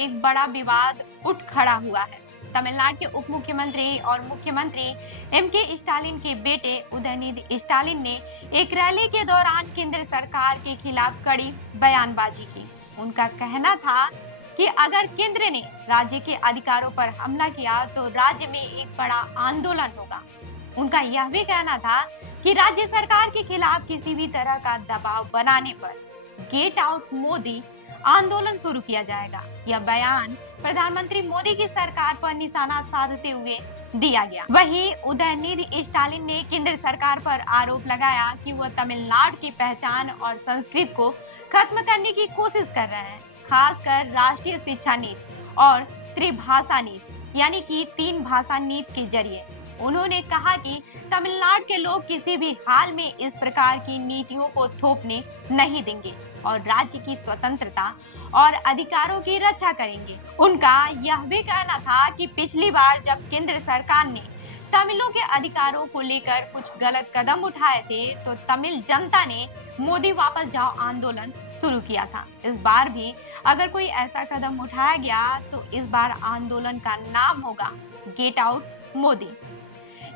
एक बड़ा विवाद उठ खड़ा हुआ है। तमिलनाडु के उप मुख्यमंत्री और मुख्यमंत्री एम.के. स्टालिन के बेटे उदयनिधि स्टालिन ने एक रैली के दौरान केंद्र सरकार के खिलाफ कड़ी बयानबाजी की। उनका कहना था कि अगर केंद्र ने राज्य के अधिकारों पर हमला किया तो राज्य में एक बड़ा आंदोलन होगा। उनका यह भी कहना था कि राज्य सरकार के खिलाफ किसी भी तरह का दबाव बनाने पर गेट आउट मोदी आंदोलन शुरू किया जाएगा। यह बयान प्रधानमंत्री मोदी की सरकार पर निशाना साधते हुए दिया गया। वहीं उदयनिधि स्टालिन ने केंद्र सरकार पर आरोप लगाया कि वह तमिलनाडु की पहचान और संस्कृति को खत्म करने की कोशिश कर रहे हैं, खासकर राष्ट्रीय शिक्षा नीति और त्रिभाषा नीति यानी कि 3 भाषा नीति के जरिए। उन्होंने कहा कि तमिलनाडु के लोग किसी भी हाल में इस प्रकार की नीतियों को थोपने नहीं देंगे और राज्य की स्वतंत्रता और अधिकारों की रक्षा करेंगे। उनका यह भी कहना था कि पिछली बार जब केंद्र सरकार ने तमिलों के अधिकारों को लेकर कुछ गलत कदम उठाए थे तो तमिल जनता ने मोदी वापस जाओ आंदोलन शुरू किया था। इस बार भी अगर कोई ऐसा कदम उठाया गया तो इस बार आंदोलन का नाम होगा गेट आउट मोदी।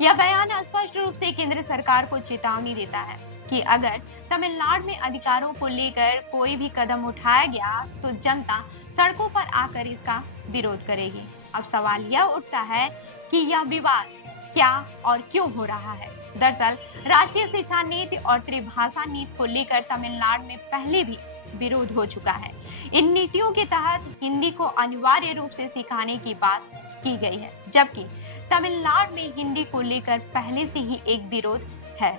यह बयान स्पष्ट रूप से केंद्र सरकार को चेतावनी देता है कि अगर तमिलनाडु में अधिकारों को लेकर कोई भी कदम उठाया गया तो जनता सड़कों पर आकर इसका विरोध करेगी। अब सवाल यह उठता है कि यह विवाद क्या और क्यों हो रहा है। दरअसल राष्ट्रीय शिक्षा नीति और त्रिभाषा नीति को लेकर तमिलनाडु में पहले भी विरोध हो चुका है। इन नीतियों के तहत हिंदी को अनिवार्य रूप से सिखाने की बात की गई है, जबकि तमिलनाडु में हिंदी को लेकर पहले से ही एक विरोध है।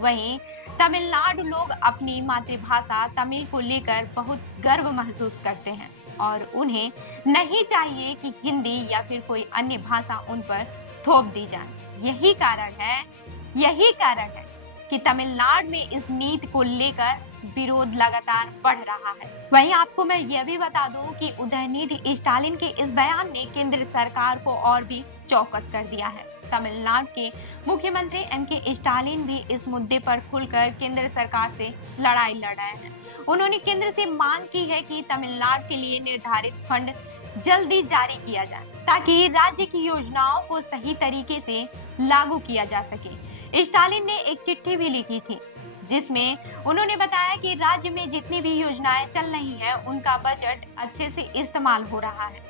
वहीं तमिलनाडु लोग अपनी मातृभाषा तमिल को लेकर बहुत गर्व महसूस करते हैं और उन्हें नहीं चाहिए कि हिंदी या फिर कोई अन्य भाषा उन पर थोप दी जाए। यही कारण है कि तमिलनाडु में इस नीति को लेकर विरोध लगातार बढ़ रहा है। वहीं आपको मैं यह भी बता दूं कि उदयनिधि स्टालिन के इस बयान ने केंद्र सरकार को और भी चौकस कर दिया है। तमिलनाडु के मुख्यमंत्री एम.के. स्टालिन भी इस मुद्दे पर खुलकर केंद्र सरकार से लड़ाई लड़ रहे हैं। उन्होंने केंद्र से मांग की है कि तमिलनाडु के लिए निर्धारित फंड जल्दी जारी किया जाए ताकि राज्य की योजनाओं को सही तरीके से लागू किया जा सके। स्टालिन ने एक चिट्ठी भी लिखी थी जिसमें उन्होंने बताया कि राज्य में जितनी भी योजनाएं चल रही हैं उनका बजट अच्छे से इस्तेमाल हो रहा है।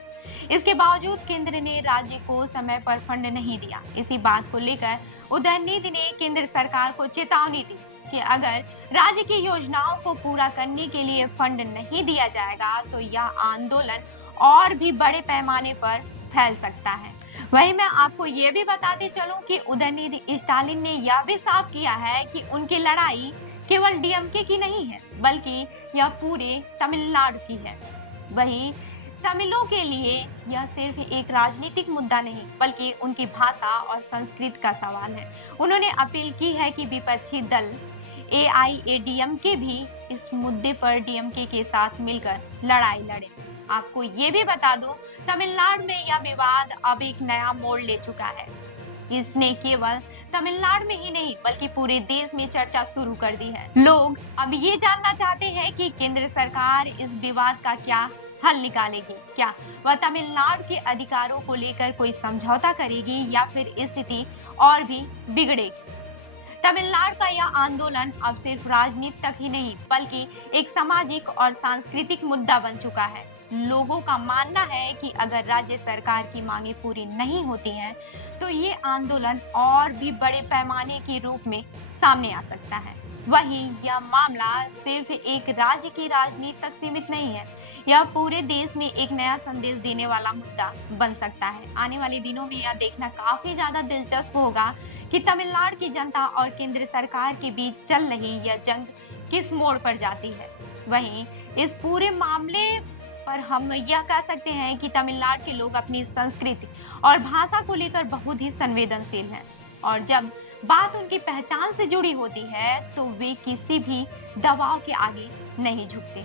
इसके बावजूद केंद्र ने राज्य को समय पर फंड नहीं दिया। इसी बात को लेकर उदयनिधि ने केंद्र सरकार को चेतावनी दी कि अगर राज्य की योजनाओं को पूरा करने के लिए फंड नहीं दिया जाएगा तो यह आंदोलन और भी बड़े पैमाने पर फैल सकता है। वहीं मैं आपको ये भी बताते चलूं कि उदयनिधि स्टालिन ने यह भी साफ किया है कि उनकी लड़ाई केवल डीएमके की नहीं है बल्कि यह पूरे तमिलनाडु की है। वहीं तमिलों के लिए यह सिर्फ एक राजनीतिक मुद्दा नहीं बल्कि उनकी भाषा और संस्कृति का सवाल है। उन्होंने अपील की है कि विपक्षी दल एआईएडीएमके भी इस मुद्दे पर डीएमके के साथ मिलकर लड़ाई लड़े। आपको ये भी बता दूं, तमिलनाडु में यह विवाद अब एक नया मोड़ ले चुका है। इसने केवल तमिलनाडु में ही नहीं बल्कि पूरे देश में चर्चा शुरू कर दी है। लोग अब ये जानना चाहते हैं कि केंद्र सरकार इस विवाद का क्या हल निकालेगी। क्या वह तमिलनाडु के अधिकारों को लेकर कोई समझौता करेगी या फिर स्थिति और भी बिगड़ेगी। तमिलनाडु का यह आंदोलन अब सिर्फ राजनीति तक ही नहीं बल्कि एक सामाजिक और सांस्कृतिक मुद्दा बन चुका है। लोगों का मानना है कि अगर राज्य सरकार की मांगे पूरी नहीं होती हैं तो ये आंदोलन और भी बड़े पैमाने के रूप में सामने आ सकता है। वहीं यह मामला सिर्फ एक राज्य की राजनीति तक सीमित नहीं है, यह पूरे देश में एक नया संदेश देने वाला मुद्दा बन सकता है। आने वाले दिनों में यह देखना काफी ज्यादा दिलचस्प होगा कि तमिलनाडु की जनता और केंद्र सरकार के बीच चल रही यह जंग किस मोड़ पर जाती है। वहीं इस पूरे मामले पर हम यह कह सकते हैं कि तमिलनाडु के लोग अपनी संस्कृति और भाषा को लेकर बहुत ही संवेदनशील हैं और जब बात उनकी पहचान से जुड़ी होती है तो वे किसी भी दबाव के आगे नहीं झुकते।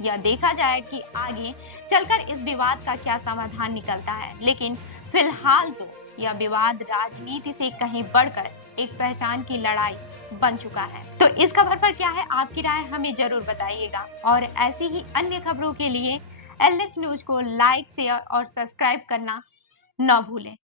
यह देखा जाए कि आगे चलकर इस विवाद का क्या समाधान निकलता है, लेकिन फिलहाल तो यह विवाद राजनीति से कहीं बढ़कर एक पहचान की लड़ाई बन चुका है। तो इस खबर पर क्या है आपकी राय, हमें जरूर बताइएगा और ऐसी ही अन्य खबरों के लिए एलएस न्यूज को लाइक, शेयर और सब्सक्राइब करना न भूलें।